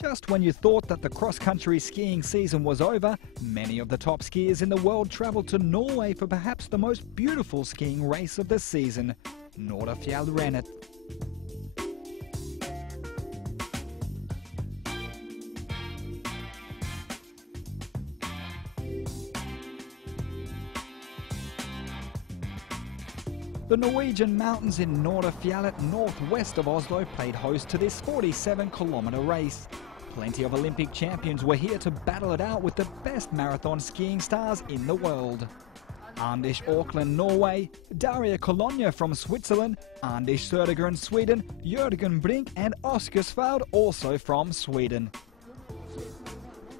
Just when you thought that the cross-country skiing season was over, many of the top skiers in the world travelled to Norway for perhaps the most beautiful skiing race of the season, Norafjellrennet. The Norwegian mountains in Norafjellet, northwest of Oslo, played host to this 47-kilometre race. Plenty of Olympic champions were here to battle it out with the best marathon skiing stars in the world. Anders Åkland, Norway, Daria Colonia from Switzerland, Anders Södergren, Sweden, Jörgen Brink and Oscarsveld, also from Sweden.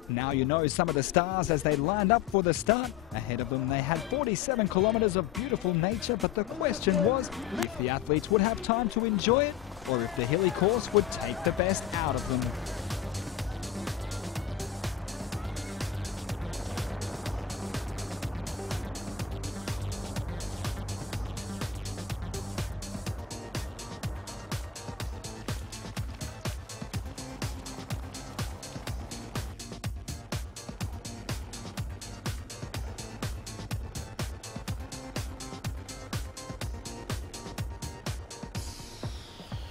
Now you know some of the stars as they lined up for the start. Ahead of them they had 47 kilometres of beautiful nature, but the question was if the athletes would have time to enjoy it or if the hilly course would take the best out of them.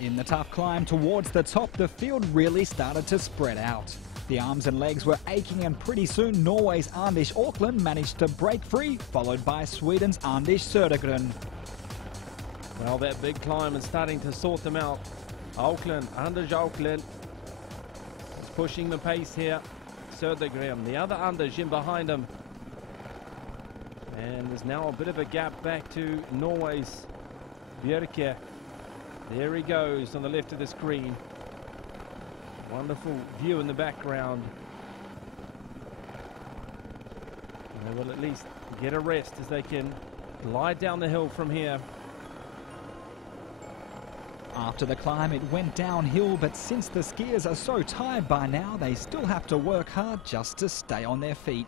In the tough climb towards the top, the field really started to spread out. The arms and legs were aching, and pretty soon Norway's Anders Åkland managed to break free, followed by Sweden's Anders Södergren. Well, that big climb is starting to sort them out. Anders Åkland is pushing the pace here. Södergren, the other Anders, in behind him. And there's now a bit of a gap back to Norway's Bjerke. There he goes on the left of the screen. Wonderful view in the background. And they will at least get a rest as they can glide down the hill from here. After the climb it went downhill, but since the skiers are so tired by now, they still have to work hard just to stay on their feet.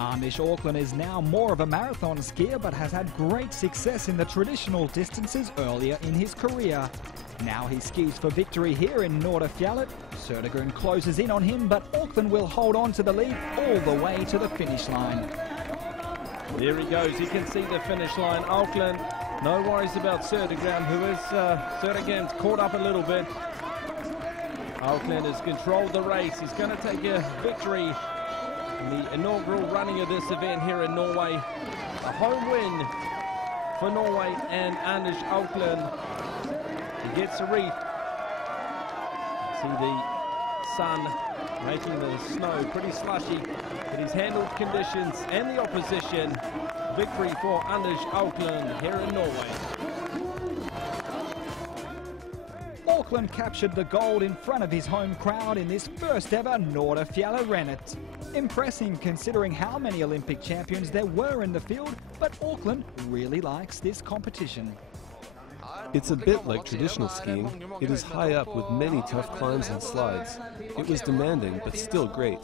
Anders Åkland is now more of a marathon skier, but has had great success in the traditional distances earlier in his career. Now he skis for victory here in Norafjellet. Södergren closes in on him, but Åkland will hold on to the lead all the way to the finish line. There he goes, you can see the finish line. Åkland, no worries about Södergren, who is Södergren's caught up a little bit. Åkland has controlled the race. He's going to take a victory in the inaugural running of this event here in Norway. A home win for Norway and Anders Åkland. He gets a wreath. See the sun making the snow pretty slushy, but he's handled conditions and the opposition. Victory for Anders Åkland here in Norway. Åkland captured the gold in front of his home crowd in this first ever Norafjellrennet. Impressive considering how many Olympic champions there were in the field, but Åkland really likes this competition. It's a bit like traditional skiing. It is high up with many tough climbs and slides. It was demanding, but still great.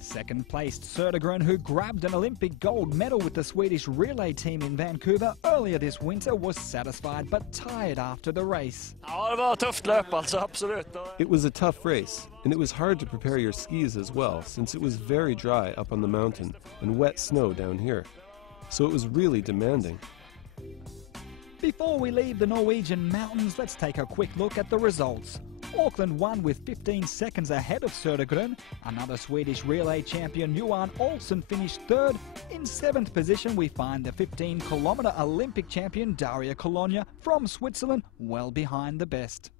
Second-placed Södergren, who grabbed an Olympic gold medal with the Swedish relay team in Vancouver earlier this winter, was satisfied but tired after the race. Ja, det var ett tufft löp alltså, absolut. It was a tough race, and it was hard to prepare your skis as well, since it was very dry up on the mountain and wet snow down here. So it was really demanding. Before we leave the Norwegian mountains, let's take a quick look at the results. Auckland won with 15 seconds ahead of Södergren. Another Swedish relay champion, Johan Olsson, finished third. In 7th position, we find the 15-kilometre Olympic champion, Daria Colonia from Switzerland, well behind the best.